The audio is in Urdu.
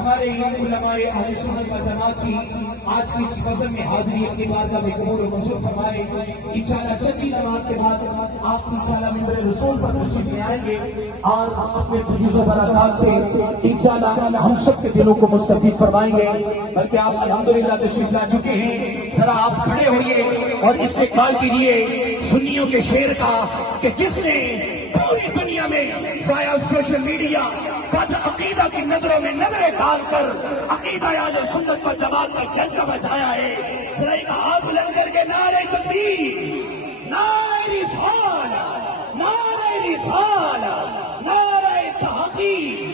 ہمارے علماء اہل سنت و جماعت کی آج کی اس فجر میں حاضری اپنی بارگاہ میں قبول و منظور فرمائے. انشاءاللہ چندی نماز کے بعد آپ انشاءاللہ منبر رسول پر تشریف لے آئیں گے اور اپنے فیوز و برکات سے انشاءاللہ ہم سب کے دلوں کو مستفید فرمائیں گے. بلکہ آپ الحمدللہ تشریف لا چکے ہیں. ذرا آپ کھڑے ہوئیے اور استقبال کیجیے سنیوں کے شعر کا کہ جس نے پوری دنیا میں وائر سوشل میڈیا بد عقیدہ کی نظروں میں نظریں ڈال کر عقیدہ اہل سنت و جماعت کا جھنڈا بجایا ہے. ذرا ایک ہاتھ بلند کر کے نعرہ تکبیر، نعرہ رسالہ، نعرہ رسالہ، نعرہ تحقیق.